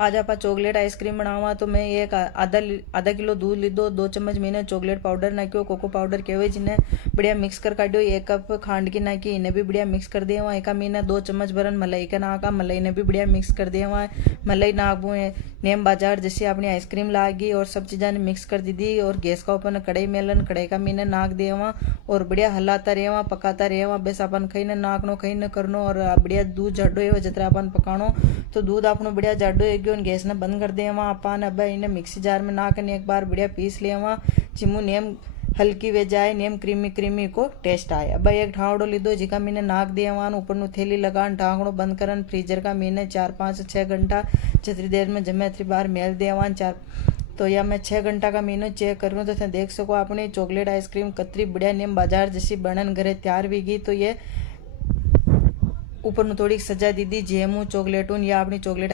आज आप chocolate ice cream बनावा तो मैं एक आधा किलो दूध लीधो, 2 चम्मच मैंने चॉकलेट पाउडर नाख्यो, कोको पाउडर कहवे जिन्हें बढ़िया मिक्स कर काढ़ो, 1 कप खांड की नाखी इन्हें भी बढ़िया मिक्स कर दिया। एक मैंने 2 चम्मच भरन मलाई का नाका, मलाई ने भी बढ़िया मिक्स कर दिया। मलाई नाकबू नेम बाजार जैसी अपनी आइसक्रीम लागी और सब चीज़ा ने मिक्स कर दी दी। और गैस का ऊपर कढ़ाई मेलन, कढ़ाई का मैंने नाक दिया और बढ़िया हलाता रहे पकाता रहे। बेस अपन कहीं ने नाकनो कहीं न करनो और बढ़िया दूध जाडो है जितना अपन पकानो तो दूध अपनो बढ़िया जाडो है गयो। गैस ने बंद कर दिया। अपन अब इन्हें मिक्सी जार में नाकने एक बार बढ़िया पीस लिया। चिमू नेम हल्की वे जाए नेम क्रीमी क्रीमी को टेस्ट आए। अब एक ढावड़ो लीधो जिका मैंने नाक दिया वहाँ ऊपर नु थैली लगान ढाकणो बंद करन फ्रीजर का मैंने 4-5-6 घंटा जितनी देर में जमे इतनी बार मेल दिया वहाँ 4 तो या मैं 6 घंटा का मीनू चेक करूँ तो देख सको अपनी चॉकलेट आइसक्रीम कतरी बढ़िया नेम बाजार जैसी बनन घरे तैयार भी गई। तो ये ऊपर थोड़ी सजा दी दी जेमू चॉकलेटून या अपनी चॉकलेट